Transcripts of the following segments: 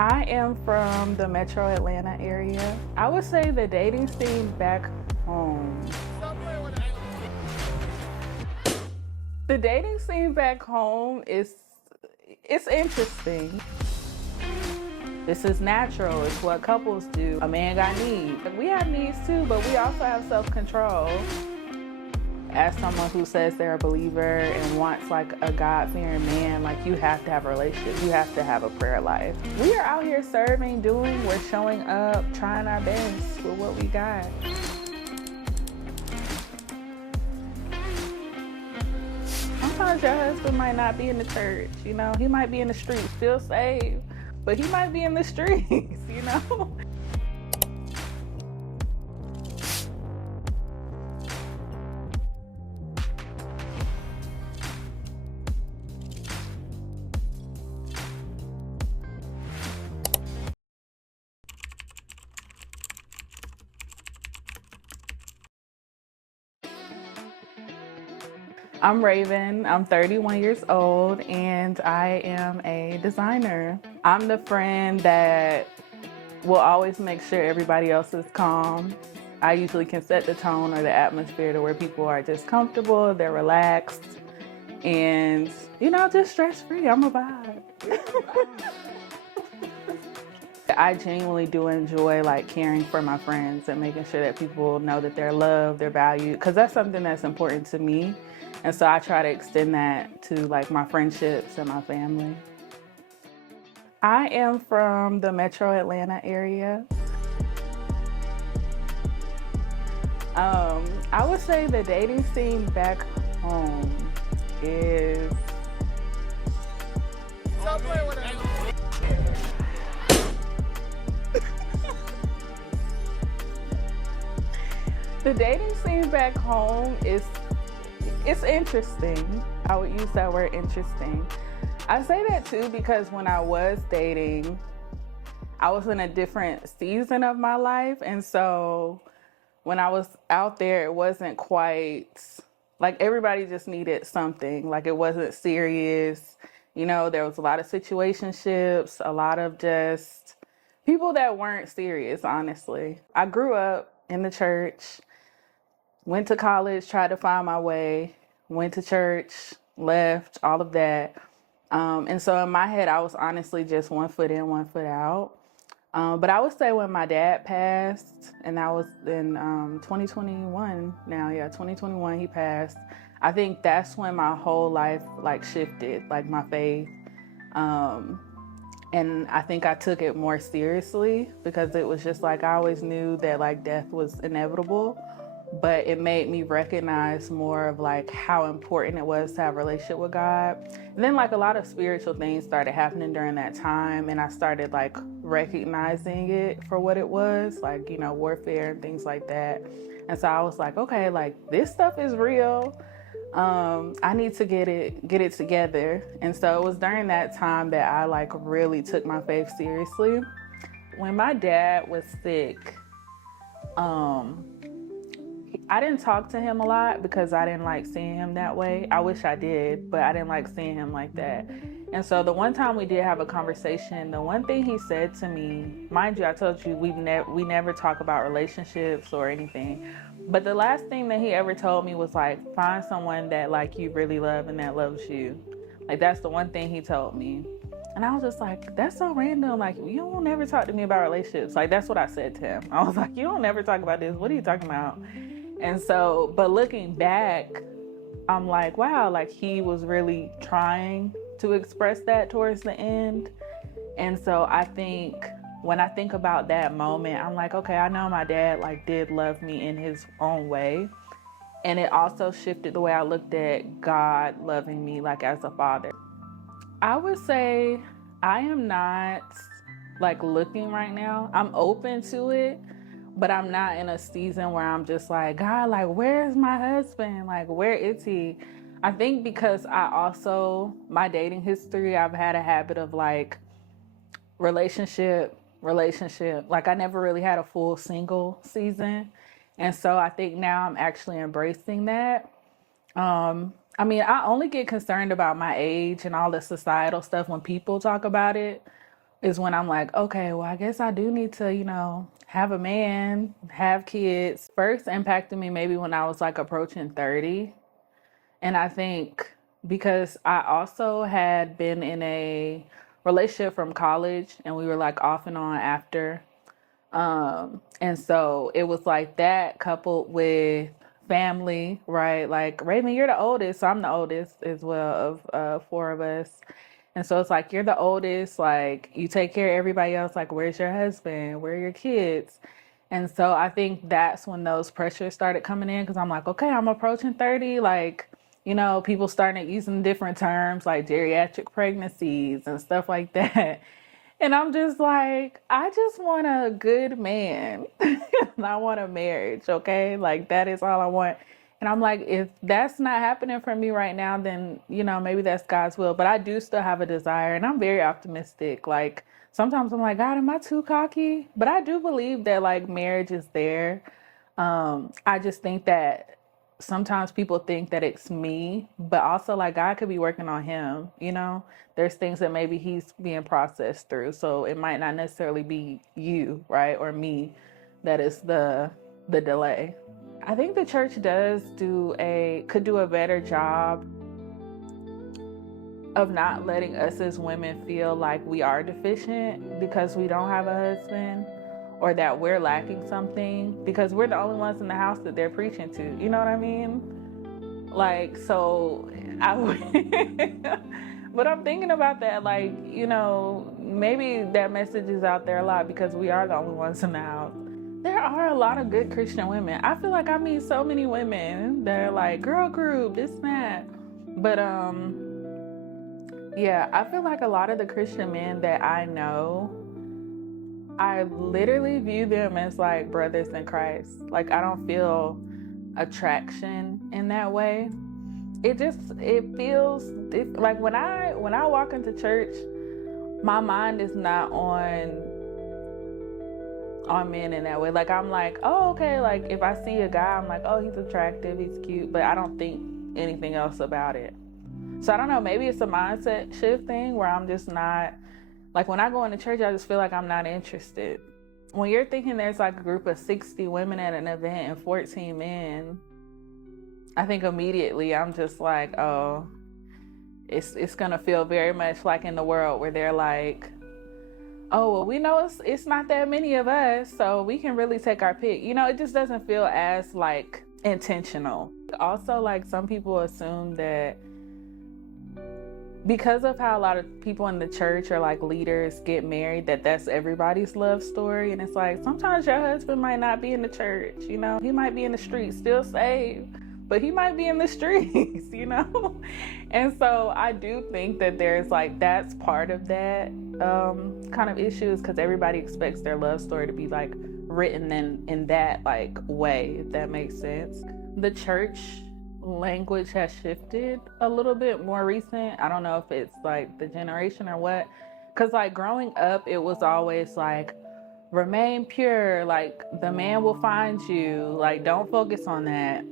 I am from the metro Atlanta area. I would say the dating scene back home. The dating scene back home it's interesting. This is natural. It's what couples do. A man got needs. We have needs too, but we also have self-control. As someone who says they're a believer and wants like a God-fearing man, like you have to have a relationship. You have to have a prayer life. We are out here serving, we're showing up, trying our best with what we got. Sometimes your husband might not be in the church, you know? He might be in the streets, still saved, but he might be in the streets, you know? I'm Raven, I'm 31 years old, and I am a designer. I'm the friend that will always make sure everybody else is calm. I usually can set the tone or the atmosphere to where people are just comfortable, they're relaxed, and, you know, just stress-free. I'm a vibe. I genuinely do enjoy like caring for my friends and making sure that people know that they're loved, they're valued, because that's something that's important to me. And so I try to extend that to like my friendships and my family. I am from the metro Atlanta area. I would say the dating scene back home is the dating scene back home is it's interesting. I would use that word interesting. I say that too because when I was dating, I was in a different season of my life. And so when I was out there, it wasn't quite like everybody just needed something. Like it wasn't serious. You know, there was a lot of situationships, a lot of just people that weren't serious, honestly. I grew up in the church. Went to college, tried to find my way, went to church, left, all of that. And so in my head, I was honestly just one foot in, one foot out. But I would say when my dad passed, and that was in 2021 now, 2021 he passed. I think that's when my whole life like shifted, like my faith. And I think I took it more seriously because it was just like I always knew that like death was inevitable. But it made me recognize more of like how important it was to have a relationship with God. And then like a lot of spiritual things started happening during that time, and I started like recognizing it for what it was, like, you know, warfare and things like that. And so I was like, okay, like this stuff is real. I need to get it together. And so it was during that time that I like really took my faith seriously. When my dad was sick, I didn't talk to him a lot because I didn't like seeing him that way. I wish I did, but I didn't like seeing him like that. And so the one time we did have a conversation, the one thing he said to me, mind you, I told you we never talk about relationships or anything. But the last thing that he ever told me was like, find someone that like you really love and that loves you. Like that's the one thing he told me. And I was just like, that's so random. Like, you don't ever talk to me about relationships. Like, that's what I said to him. I was like, you don't ever talk about this. What are you talking about? And so, but looking back, I'm like, wow, like he was really trying to express that towards the end. And so I think when I think about that moment, I'm like, okay, I know my dad like did love me in his own way. And it also shifted the way I looked at God loving me like as a father. I would say I am not like looking right now. I'm open to it, but I'm not in a season where I'm just like, God, like, where's my husband? Like, where is he? I think because my dating history, I've had a habit of like relationship. Like I never really had a full single season. And so I think now I'm actually embracing that. I mean, I only get concerned about my age and all the societal stuff when people talk about it. is when I'm like, okay, well, I guess I do need to, have a man, have kids. First impacted me maybe when I was like approaching 30. And I think because I also had been in a relationship from college and we were like off and on after. And so it was like that coupled with family, right? Like, Raven, you're the oldest, so I'm the oldest as well of four of us. And so it's like, you're the oldest, like, you take care of everybody else, like, where's your husband? Where are your kids? And so I think that's when those pressures started coming in because I'm like, okay, I'm approaching 30. Like, people started using different terms like geriatric pregnancies and stuff like that. And I'm just like, I just want a good man. And I want a marriage, okay? Like, that is all I want. And I'm like, if that's not happening for me right now, then, maybe that's God's will. But I do still have a desire, and I'm very optimistic. Like, sometimes I'm like, God, am I too cocky? But I do believe that, like, marriage is there. I just think that sometimes people think that it's me, but also like God could be working on him. There's things that maybe he's being processed through, so it might not necessarily be you, right, or me that is the delay. I think the church could do a better job of not letting us as women feel like we are deficient because we don't have a husband, or that we're lacking something because we're the only ones in the house that they're preaching to. You know what I mean? Like, so but I'm thinking about that, like, maybe that message is out there a lot because we are the only ones in the house. There are a lot of good Christian women. I feel like I meet so many women that are like, girl group, this and that. But, yeah, I feel like a lot of the Christian men that I know, I literally view them as like brothers in Christ. Like, I don't feel attraction in that way. It feels like when I walk into church, my mind is not on men in that way. Like, I'm like, oh, okay. Like, if I see a guy, I'm like, oh, he's attractive, he's cute, but I don't think anything else about it. So I don't know, maybe it's a mindset shift thing where I'm just not, like, when I go into church, I just feel like I'm not interested. When you're thinking there's like a group of 60 women at an event and 14 men, I think immediately I'm just like, oh, it's going to feel very much like in the world where they're like, oh, well, we know it's not that many of us, so we can really take our pick. It just doesn't feel as like intentional. Also, like, some people assume that because of how a lot of people in the church or like leaders get married, that's everybody's love story. And it's like, sometimes your husband might not be in the church, he might be in the streets, still saved, but he might be in the streets, And so I do think that there's like, that's part of that kind of issues, because everybody expects their love story to be like written in that like way, if that makes sense. The church language has shifted a little bit more recent. I don't know if it's like the generation or what, because like growing up, it was always like, remain pure, like the man will find you, like don't focus on that.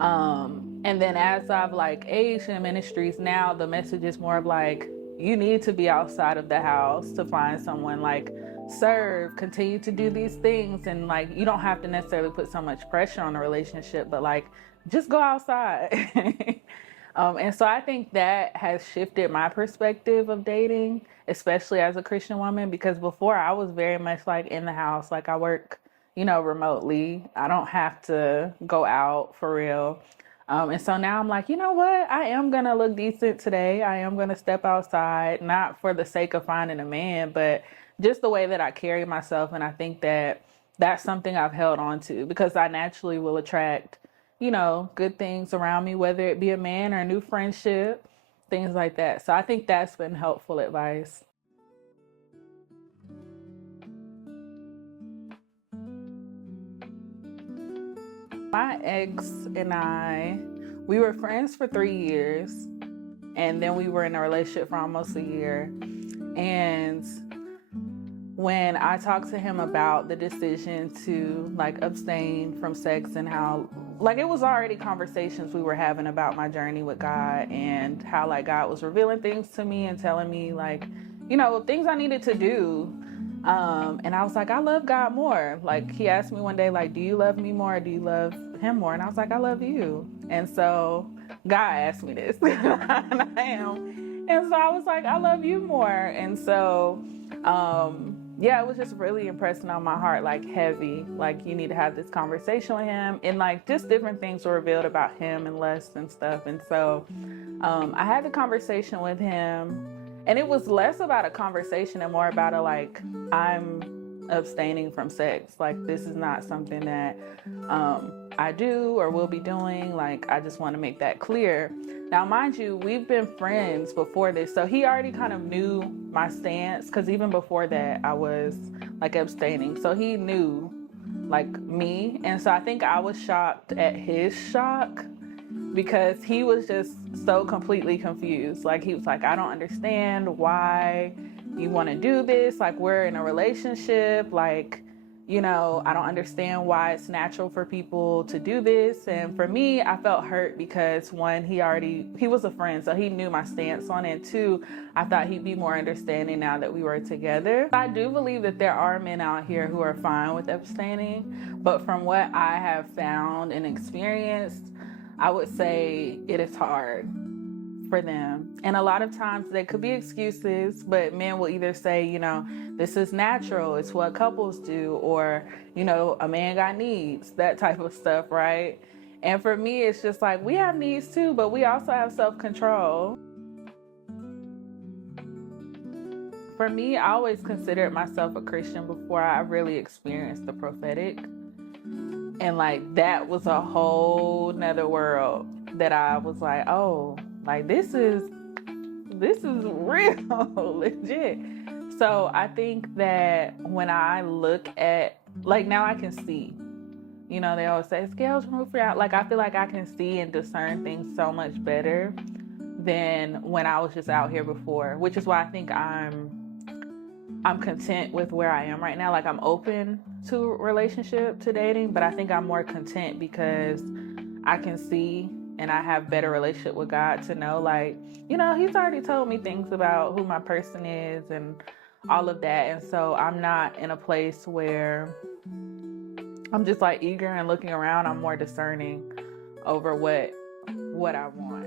And then as I've like aged in ministries, now the message is more of like, you need to be outside of the house to find someone, like serve, continue to do these things, and like you don't have to necessarily put so much pressure on a relationship, but like just go outside. And so I think that has shifted my perspective of dating, especially as a Christian woman, because before I was very much like in the house, like I work, remotely. I don't have to go out for real. And so now I'm like, you know what? I am going to look decent today. I am going to step outside, not for the sake of finding a man, but just the way that I carry myself. And I think that that's something I've held on to because I naturally will attract, good things around me, whether it be a man or a new friendship, things like that. So I think that's been helpful advice. My ex and I, we were friends for 3 years, and then we were in a relationship for almost a year. And when I talked to him about the decision to like abstain from sex and how like it was already conversations we were having about my journey with God and how like God was revealing things to me and telling me like, things I needed to do. And I was like, I love God more. Like, he asked me one day, like, do you love me more or do you love him more? And I was like, I love you. And so God asked me this. And I am. And so I was like, I love you more. And so, it was just really impressing on my heart, like heavy, like you need to have this conversation with him, and like just different things were revealed about him and lust and stuff. And so I had the conversation with him, and it was less about a conversation and more about I'm abstaining from sex. Like, this is not something that I do or will be doing. Like, I just want to make that clear. Now, mind you, we've been friends before this, so he already kind of knew my stance, because even before that, I was like abstaining. So he knew like me, and so I think I was shocked at his shock, because he was just so completely confused. Like, he was like, I don't understand why you want to do this. Like, we're in a relationship. Like, I don't understand why it's natural for people to do this. And for me, I felt hurt because, one, he was a friend, so he knew my stance on it. Two, I thought he'd be more understanding now that we were together. I do believe that there are men out here who are fine with abstaining, but from what I have found and experienced, I would say it is hard for them. And a lot of times there could be excuses, but men will either say, this is natural, it's what couples do, or, a man got needs, that type of stuff, right? And for me, it's just like, we have needs too, but we also have self-control. For me, I always considered myself a Christian before I really experienced the prophetic. And like, that was a whole nother world that I was like, oh, like this is real, legit. So I think that when I look at, like, now I can see, they always say scales remove for out. Like, I feel like I can see and discern things so much better than when I was just out here before, which is why I think I'm content with where I am right now. Like, I'm open to a relationship, to dating, but I think I'm more content because I can see and I have better relationship with God to know, like, he's already told me things about who my person is and all of that. And so I'm not in a place where I'm just like eager and looking around. I'm more discerning over what I want.